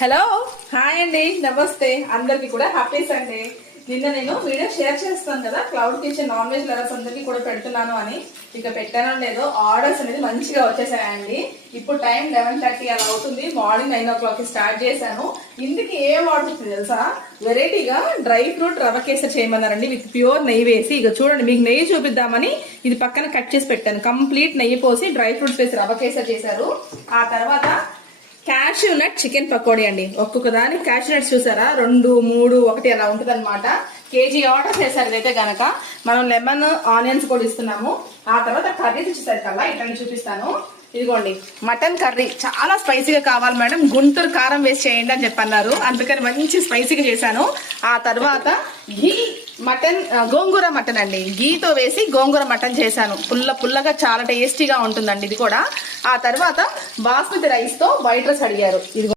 Hello, hi అండి, నమస్తే అందరికి కూడా హ్యాపీ సండే. నిన్న నేను వీడియో షేర్ చేస్తాను కదా, cloud kitchen non veg lovers అందరికీ కూడా పెడుతున్నాను అని. ఇక పెట్టానో లేదో ఆర్డర్స్ అనేది మంచిగా వచ్చేసాయండి. ఇప్పుడు టైం 11:30 అలా అవుతుంది. మార్నింగ్ 9 o'clock స్టార్ట్ చేశాను. ఇందుకు ఏం ఆర్డర్ తెలుసా, వెరైటీగా డ్రై ఫ్రూట్ రవ కేసరి చేయమన్నారండి, విత్ ప్యూర్ నెయ్యి వేసి. ఇక చూడండి, మీకు నెయ్యి చూపిద్దామని ఇది పక్కన కట్ చేసి పెట్టాను. కంప్లీట్ నెయ్యి పోసి డ్రై ఫ్రూట్స్ వేసి రవ కేసరి చేశారు. ఆ తర్వాత క్యాష్యూ నట్ చికెన్ పకోడీ అండి. ఒక్కొక్క దానికి క్యాష్యూ నట్స్ చూసారా, 2, 3, 1 అలా ఉంటుంది అనమాట. కేజీ ఆర్డర్ చేశారు. ఇదైతే గనక మనం లెమన్ ఆనియన్స్ కూడా ఇస్తున్నాము. ఆ తర్వాత కర్రీస్ వచ్చేసరికల్లా ఇట్లా చూపిస్తాను. ఇదిగోండి, మటన్ కర్రీ చాలా స్పైసీగా కావాలి మేడం, గుంటూరు కారం వేసి చేయండి అని చెప్పన్నారు. అందుకని మంచి స్పైసీగా చేశాను. ఆ తర్వాత ఘీ మటన్, గోంగూర మటన్ అండి, ఘీతో వేసి గోంగూర మటన్ చేశాను. పుల్లగా చాలా టేస్టీగా ఉంటుందండి ఇది కూడా. ఆ తర్వాత బాస్మతి రైస్ తో వైట్ రైస్ అడిగారు. ఇది